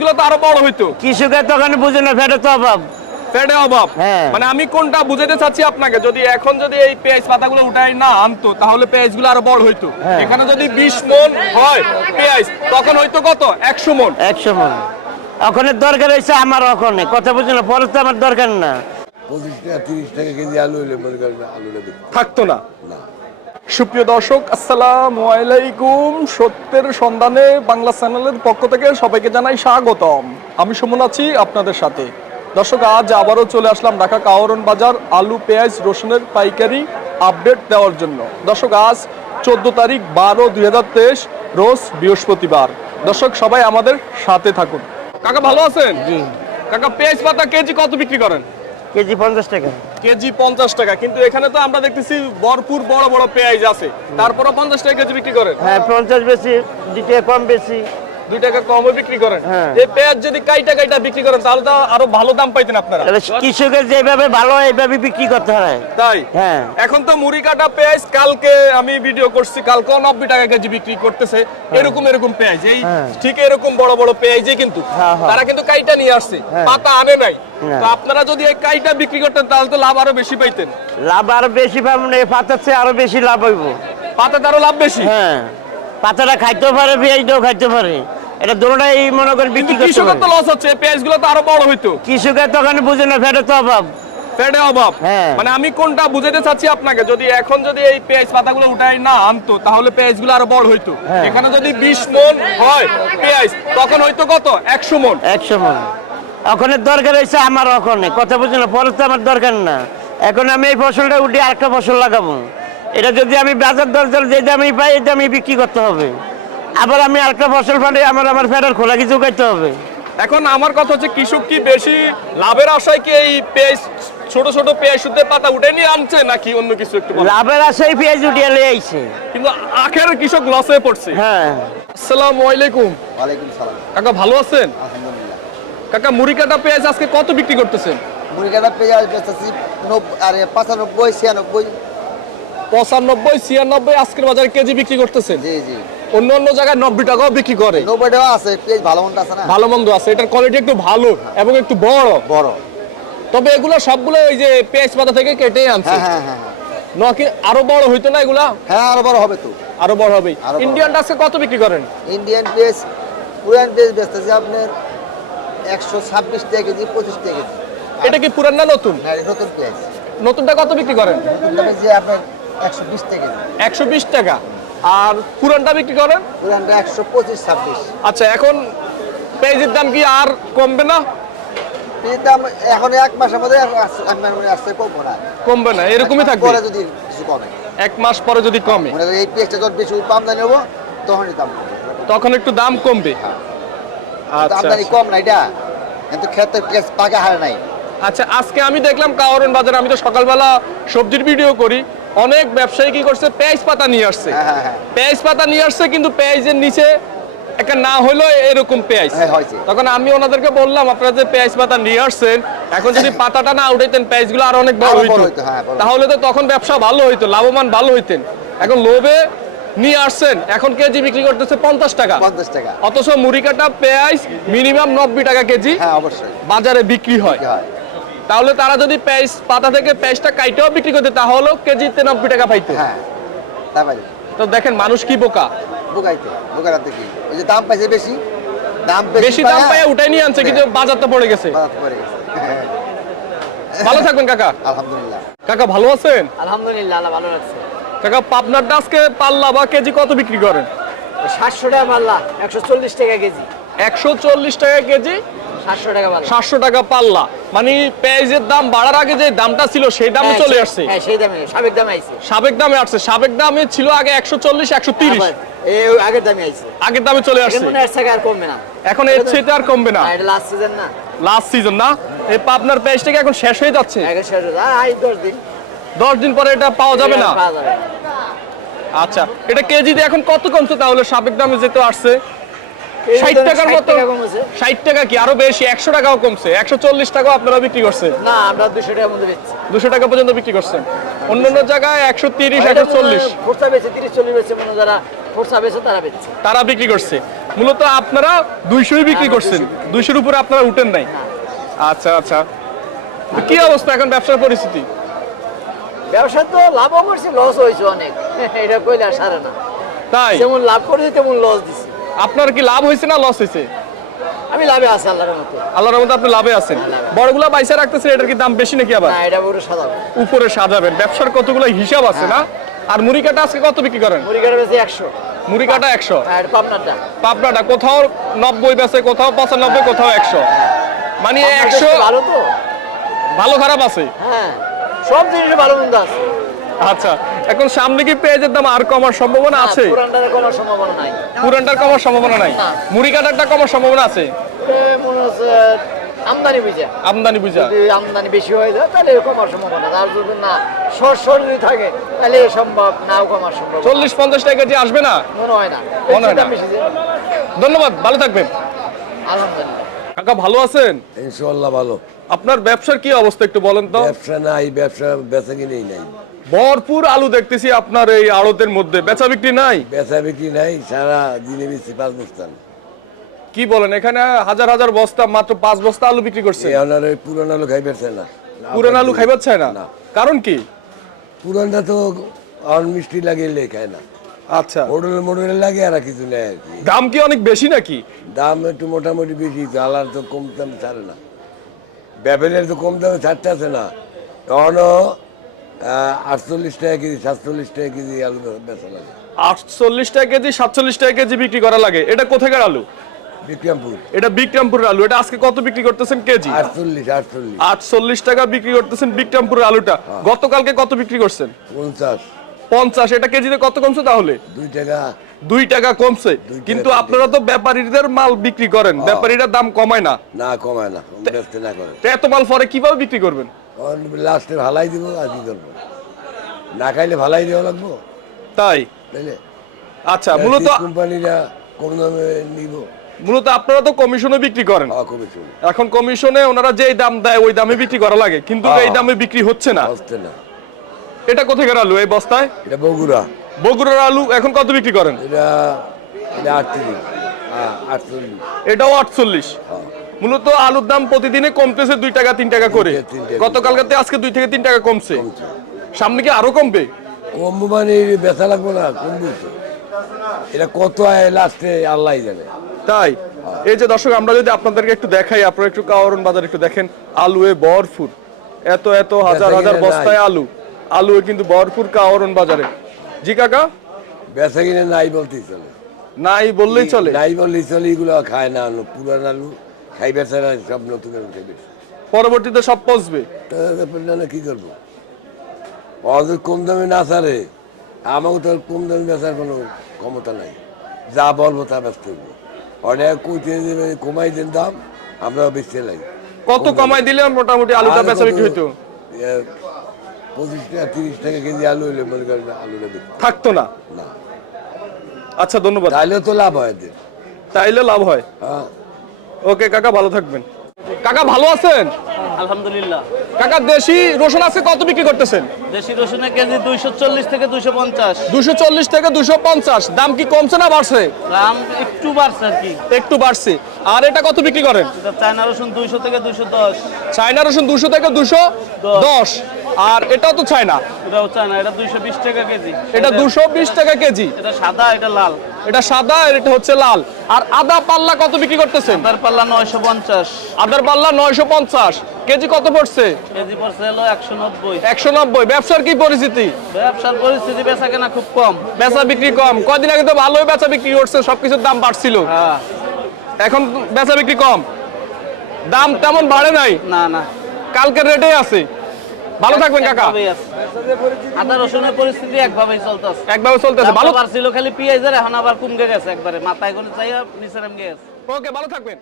পেঁয়াজ তো আরও বড় হইতো। কৃষকের তখন বুঝে না ফেটে তো অভাব। ফেটে অভাব। হ্যাঁ। মানে আমি কোনটা বুঝাতে চাচ্ছি আপনাকে যদি এখন যদি এই পেঁয়াজ পাতাগুলো উঠাই না আনতো তাহলে পেঁয়াজগুলো আরও বড় হইতো। হ্যাঁ। এখানে যদি বিশ মন হয় পেঁয়াজ তখন হইতো কত? একশো মন। একশো মন। ওখানে দরকার হয়েছে আমার ওখানে। কথা বুঝে না পরে তো আমার দরকার না। পঁচিশ টাকা তিরিশ টাকা কেজি আলু হলে মনে করেন আলু থাকতো না। সুপ্রিয় দর্শক আসসালাম আলাইকুম। সত্যের সন্ধানে বাংলা চ্যানেলের পক্ষ থেকে সবাইকে জানাই স্বাগতম। আমি সুমন আছি আপনাদের সাথে। দর্শক আজ আবারও চলে আসলাম ঢাকা কাওরন বাজার আলু পেঁয়াজ রসুনের পাইকারি আপডেট দেওয়ার জন্য। দর্শক আজ চোদ্দ তারিখ বারো দুই হাজার তেইশ রোজ বৃহস্পতিবার। দর্শক সবাই আমাদের সাথে থাকুন। কাকা ভালো আছেন? জি। কাকা পেঁয়াজ পাতা কেজি কত বিক্রি করেন? কেজি পঞ্চাশ টাকা। কেজি পঞ্চাশ টাকা কিন্তু এখানে তো আমরা দেখতেছি ভরপুর বড় বড় পেঁয়াজ আছে। তারপরে পঞ্চাশ টাকা কেজি বিক্রি করেন। হ্যাঁ পঞ্চাশ বেশি দিতে কম বেশি। দুই টাকা কমে বিক্রি করেন। হ্যাঁ। এই পেঁয়াজ যদি কাইটা কাইটা বিক্রি করেন তাহলে তো আরও ভালো দাম পাইতেন আপনারা। কৃষকের যেভাবে ভালো এইভাবে বিক্রি করতে হয়। তাই? হ্যাঁ। এখন তো মুড়ি কাটা পেঁয়াজ কালকে আমি ভিডিও করছি কালকে নব্বই টাকা কেজি বিক্রি করতেছে। এরকম এরকম পেঁয়াজ। এই হ্যাঁ। ঠিক এরকম বড় বড় পেঁয়াজই কিন্তু। হ্যাঁ, হ্যাঁ। তারা কিন্তু কাইটা নিয়ে আসছে। হ্যাঁ। পাতা আনে নাই। তো আপনারা যদি এই কাইটা বিক্রি করতেন তাহলে তো লাভ আরও বেশি পাইতেন। লাভ আরও বেশি পাবেন না পাতার চেয়ে আরও বেশি লাভ হইব। পাতাতে আরও লাভ বেশি? হ্যাঁ। পাতাটা খাইতেও পারে পেঁয়াজটাও খাইতে পারে। এটা দুটোটাই মনে করে কিন্তু বিক্রি করতে কৃষকের তো লস হচ্ছে তো আরও বড় হইতো। কৃষকের তখন বুঝে না তো অভাব। অভাব। হ্যাঁ। মানে আমি কোনটা বুঝাতে চাচ্ছি আপনাকে যদি এখন যদি এই পেঁয়াজ পাতাগুলো উঠাই না আনতো তাহলে পেঁয়াজগুলো আরও বড় হইতো। হ্যাঁ। এখানে যদি বিশ মন হয় পেঁয়াজ তখন হইতো কত? একশো মন। একশো মন। ওখানে দরকার হয়েছে আমার ওখানে। কথা বুঝে না পরে তো আমার দরকার না। এখন আমি এই ফসলটা উঠে আরেকটা ফসল লাগাবো। এটা যদি আমি বাজার দরকার যে দামে পাই এই দামে বিক্রি করতে হবে। আবার আমি আরেকটা ফসল ফাটে আমার আমার ফেরার খোলা কিছু করতে হবে। এখন আমার কথা হচ্ছে কৃষক কি বেশি লাভের আশায় কি এই পেঁয়াজ ছোট ছোট পেঁয়াজ শুদ্ধ পাতা উঠে নিয়ে আনছে নাকি অন্য কিছু একটু লাভের আশায় পেঁয়াজ উঠিয়ে লিয়ে আইছে। কিন্তু আখের কৃষক লসে পড়ছে। হ্যাঁ। আসসালামু আলাইকুম। ওয়ালাইকুম সালাম। কাকা ভালো আছেন? আলহামদুলিল্লাহ। কাকা মুড়ি কাটা পেঁয়াজ আজকে কত বিক্রি করতেছেন? মুড়িকাটা পেঁয়াজ বেচতেছি আরে পঁচানব্বই ছিয়ানব্বই। পঁচানব্বই ছিয়ানব্বই আজকের বাজারে কেজি বিক্রি করতেছেন? জি জি। অন্য অন্য জায়গায় নব্বই টাকাও বিক্রি করে। নব্বই টাকা আছে পেঁয়াজ ভালো মন্দ আছে না? ভালো মন্দ আছে এটার কোয়ালিটি একটু ভালো এবং একটু বড়। বড়। তবে এগুলো সবগুলো ওই যে পেঁয়াজ পাতা থেকে কেটে আনছে। হ্যাঁ হ্যাঁ হ্যাঁ হ্যাঁ। নাকি আরও বড় হইতো না এগুলা? হ্যাঁ আরও বড় হবে তো। আরও বড় হবে। ইন্ডিয়ানটা আজকে কত বিক্রি করেন? ইন্ডিয়ান পেঁয়াজ পুরান পেঁয়াজ বেচতেছি আপনার একশো ছাব্বিশ টাকা কেজি পঁচিশ টাকা কেজি। এটা কি পুরান না নতুন? নতুন পেঁয়াজ। নতুনটা কত বিক্রি করেন? নতুনটা বেচি আপনার একশো বিশ টাকা একশো বিশ টাকা। আর পুরানটা বিক্রি করেন? পুরানটা একশো পঁচিশ ছাব্বিশ। আচ্ছা এখন পেঁয়াজের দাম কি আর কমবে না? দাম এখন এক মাসের মধ্যে এক মাসের আসছে কমবো না। কমবে না এরকমই থাকবে? পরে যদি কিছু কমে। এক মাস পরে যদি কমে? এই পেঁয়াজটা বেশি আমদানি হব তখনই দাম তখন একটু দাম কমবে? তো আচ্ছা আমদানি কম না এটা। কিন্তু ক্ষেতের পেঁয়াজ পাকা হার নাই। আচ্ছা আজকে আমি দেখলাম কাওরন বাজারে আমি তো সকালবেলা সবজির ভিডিও করি। অনেক ব্যবসায়ী কি করছে? পেঁয়াজ পাতা নিয়ে আসছে। হ্যাঁ হ্যাঁ হ্যাঁ। পেঁয়াজ পাতা নিয়ে আসছে কিন্তু পেঁয়াজের নিচে একটা না হলো এরকম পেঁয়াজ। তখন আমি ওনাদেরকে বললাম আপনারা যে পেঁয়াজ পাতা নিয়ে আসছেন এখন যদি পাতাটা না উঠাইতেন পেঁয়াজগুলো আরও অনেক বড় হইতো। তাহলে তো তখন ব্যবসা ভালো হইতো লাভবান ভালো হইতেন। এখন লোভে নিয়ে আসছেন এখন কেজি বিক্রি করতেছে পঞ্চাশ টাকা। পঞ্চাশ টাকা। অথচ মুড়ি কাটা পেঁয়াজ মিনিমাম নব্বই টাকা কেজি বাজারে বিক্রি হয়। তাহলে তারা যদি পেঁয়াজ পাতা থেকে পেঁয়াজটা কাইটেও বিক্রি করতে তাহলেও কেজিতে নব্বই টাকা পাইতো। হ্যাঁ তারপরে তো দেখেন মানুষ কি বোকা? বুকাইতে বুকার ওই যে দাম পাইছে বেশি দাম বেশি দাম পায় উঠাই নিয়ে আনছে কিন্তু বাজারটা পড়ে গেছে। বাজার পড়ে গেছে। হ্যাঁ, ভালো থাকবেন কাকা। আলহামদুলিল্লাহ। কাকা ভালো আছেন? আলহামদুলিল্লাহ আল্লাহ ভালো লাগছে কাকা পাবনার আজকে পাল্লা বা কেজি কত বিক্রি করেন? সাতশো টাকা মাল্লা একশো চল্লিশ টাকা কেজি। একশো চল্লিশ টাকা কেজি? সাতশো টাকা মাল্লা সাতশো টাকা পাল্লা। মানে পেঁয়াজের দাম বাড়ার আগে যে দামটা ছিল সেই দামে চলে আসছে। সেই দামে সাবেক দামে আইছে। সাবেক দামে আসছে। সাবেক দামে ছিল আগে একশো চল্লিশ একশো তিরিশ। আগের দামে আইছে। আগের দামে চলে এখন আসছে। এর থেকে আর কমবে না। এখন এর চেয়ে আর কমবে না। না, এটা লাস্ট সিজন না। লাস্ট সিজন না? এই পাবনার পেঁয়াজটা এখন শেষ হয়ে যাচ্ছে? শেষ হয়ে। দশ দিন। দশ দিন পরে এটা পাওয়া যাবে না? আচ্ছা এটা কেজিতে এখন কত কমছে তাহলে? সাবেক দামে যেতে আসছে। ষাট টাকার 60 মতো কমেছে। ষাট টাকা কি? আরও বেশি একশো টাকাও কমছে। একশো চল্লিশ টাকাও আপনারা বিক্রি না আমরা দুশো টাকার মধ্যে বেচছি। দুশো টাকা পর্যন্ত বিক্রি করছেন। অন্য অন্য জায়গায় একশো তিরিশ একশো চল্লিশ। ফোরসা বেচে তিরিশ চল্লিশ বেচে মনে যারা ফোরসা বেচে তারা বেচছে। তারা বিক্রি করছে। মূলত আপনারা দুইশোই বিক্রি করছেন। 200 দুইশোর উপরে আপনারা উঠেন নাই। আচ্ছা আচ্ছা। কি অবস্থা এখন ব্যবসার পরিস্থিতি? ব্যবসা তো লাভও করছে লস হয়েছে অনেক। এটা কইলে আর সারে না। তাই? যেমন লাভ করেছে তেমন লস দিছে। আপনার কি লাভ হয়েছে না লস হয়েছে? আমি লাভে আছি আল্লাহর মতো আল্লাহর আপনি লাভে আছেন। বড়গুলা বাইসা রাখতেছেন এটার কি দাম বেশি নাকি আবার? না এটা সাদা উপরে সাজাবেন। ব্যবসার কতগুলো হিসাব আছে না? আর মুড়ি কাটা আজকে কত বিক্রি করেন? মুড়ি কাটা বেশি একশো। মুড়ি কাটা আর পাবনারটা পাবনাটা। কোথাও নব্বই বেছে কোথাও পঁচানব্বই কোথাও একশো। মানে পাবনার একশো দেশটা ভালো তো। ভালো খারাপ আছে? হ্যাঁ সব জিনিসে ভালো মন্দ আছে। আচ্ছা এখন সামনে কি পেঁয়াজের দাম আর কমার সম্ভাবনা আছে? পুরানটারে কমার সম্ভাবনা নাই। পুরানটার কমার সম্ভাবনা নাই? না। মুড়ি কাটারটা কমার সম্ভাবনা আছে? আমদানি বুঝে। আমদানি বুঝা। যদি আমদানি বেশি হয়ে যায় তাহলে কমার সম্ভাবনা। আর যদি না সর সর যদি থাকে তাহলে সম্ভব নাও কমার সম্ভব। চল্লিশ পঞ্চাশ টাকা কেজি আসবে না? মনে হয় মনে হয়। ধন্যবাদ ভালো থাকবেন। আলহামদুলিল্লাহ। কাকা ভালো আছেন? ইনশাল্লাহ ভালো। আপনার ব্যবসার কি অবস্থা একটু বলেন তো। ব্যবসা নাই ব্যবসা বেচা কিনেই নাই। ভরপুর আলু দেখতেছি আপনার এই আড়তের মধ্যে। বেচা বিক্রি নাই? বেচা বিক্রি নাই সারা দিনে বেশি পাঁচ বস্তা। কি বলেন এখানে হাজার হাজার বস্তা মাত্র পাঁচ বস্তা আলু বিক্রি করছে আপনার ওই পুরান আলু খাই বেচে না। পুরান আলু খাইবার চায় না। কারণ কি? পুরানটা তো আর মিষ্টি লাগিয়ে খায় না। আচ্ছা। মোটরের মোটরে লাগে আর কিছু নেই আর কি। দাম কি অনেক বেশি নাকি? দাম একটু মোটামুটি বেশি আলার তো কম দামে ছাড়ে না। ব্যাপারের তো কম দামে ছাড়তে আছে না। তখনও আটচল্লিশ টাকা কেজি সাতচল্লিশ টাকা কেজি আলু বেচা লাগে। আটচল্লিশ টাকা কেজি সাতচল্লিশ টাকা কেজি বিক্রি করা লাগে। এটা কোথাকার আলু? বিক্রমপুর। এটা বিক্রমপুরের আলু। এটা আজকে কত বিক্রি করতেছেন কেজি? আটচল্লিশ আটচল্লিশ। আটচল্লিশ টাকা বিক্রি করতেছেন বিক্রমপুরের আলুটা। গতকালকে কত বিক্রি করছেন? পঞ্চাশ। পঞ্চাশ। এটা কেজিতে কত কমছে তাহলে? দুই টাকা। দুই টাকা কমছে। কিন্তু আপনারা তো ব্যাপারীদের মাল বিক্রি করেন। ব্যাপারীরা দাম কমায় না। না কমায় না। এত মাল পরে কীভাবে বিক্রি করবেন? লাস্টে ভালাই দিব আর কি করব? না খাইলে ভালাই দেওয়া লাগবো? তাই? তাইলে? আচ্ছা মূলত কোম্পানিরা কম দামে নিব। মূলত আপনারা তো কমিশনে বিক্রি করেন। কমে এখন কমিশনে ওনারা যেই দাম দেয় ওই দামে বিক্রি করা লাগে কিন্তু হ্যাঁ। এই দামে বিক্রি হচ্ছে না। হচ্ছে না। এটা কোথায় কোথাকার আলু এই বস্তায়? এটা বগুড়া। বগুড়ার আলু এখন কত বিক্রি করেন? এটা হ্যাঁ আটচল্লিশ। এটাও আটচল্লিশ। মূলত আলুর দাম প্রতিদিনে কমতেছে দুই টাকা তিন টাকা করে। দুই টাকা, গতকালকে আজকে দুই থেকে তিন টাকা কমছে। সামনে কি আরও কমবে? কম মানে বেচা লাগবো না কমবে এটা কত আয় লাস্টে আল্লাহ জানে। তাই? এই যে দর্শক আমরা যদি আপনাদেরকে একটু দেখাই আপনারা একটু কাওয়ারন বাজার একটু দেখেন আলুয়ে ভরপুর। এত এত হাজার হাজার বস্তায়। আলু। আলুয়ে কিন্তু ভরপুর কাওয়ারন বাজারে। জি কাকা? বেচা কিনে নাই বলতেই চলে। নাই বললেই চলে। নাই বললেই চলে এগুলো খায় না আলু পুরান আলু। খাই বেচা না সব নতুন আলু খাই পরবর্তীতে সব পচবে? না কি করব? অত কম দামে না ছাড়ে আমাকে তো কম দামে বেচার কোনো ক্ষমতা নাই। যা বলব তা ব্যস্ত হইব। অনেক কইতে দেবে কমাই দেন দাম আমরা বেচতে লাগে। কত কমাই দিলে মোটামুটি আলুটা বেচা বিক্রি হইতো? পঁচিশ টাকা তিরিশ টাকা কেজি আলু হইলে মনে করেন আলুটা থাকতো না? না। আচ্ছা ধন্যবাদ। তাইলে তো লাভ হয় এদের। তাইলে লাভ হয়? হ্যাঁ। ওকে কাকা ভালো থাকবেন। কাকা ভালো আছেন? আলহামদুলিল্লাহ। কাকা দেশি রসুন আছে কত বিক্রি করতেছেন? দেশি রসুনের কেজি দুইশো চল্লিশ থেকে দুইশো পঞ্চাশ। দুশো চল্লিশ থেকে দুশো পঞ্চাশ। দাম কি কমছে না বাড়ছে? দাম একটু বাড়ছে আর কি। একটু বাড়ছে। আর এটা কত বিক্রি করেন? চায়না রসুন দুইশো থেকে দুইশো দশ। চায়না রসুন দুশো থেকে দুশো দশ। দশ আর এটাও তো চায়না? এটাও চায়না এটা দুইশো বিশ টাকা কেজি। এটা দুশো বিশ টাকা কেজি। এটা সাদা এটা লাল। এটা সাদা আর এটা হচ্ছে লাল। আর আদা পাল্লা কত বিক্রি করতেছেন? তার পাল্লা নয়শো পঞ্চাশ। আদার পাল্লা নয়শো পঞ্চাশ। কেজি কত পড়ছে? কেজি পড়ছে হলো একশো নব্বই। একশো নব্বই। ব্যবসার কি পরিস্থিতি? ব্যবসার পরিস্থিতি বেচা কেনা খুব কম। বেচা বিক্রি কম। কদিন আগে তো ভালোই বেচা বিক্রি করছে সবকিছুর দাম বাড়ছিল। হ্যাঁ। এখন বেচা বিক্রি কম। দাম তেমন বাড়ে নাই? না না। কালকের রেটেই আছে। ভালো থাকবেন কাকা। আদা রসুনের পরিস্থিতি একভাবেই চলতেছে। একভাবে চলতেছে। ভালো খালি পেঁয়াজের এখন আবার গেছে একবারে। মাথায় কোনো চাই নিচে নেমে গেছে। ওকে ভালো থাকবেন।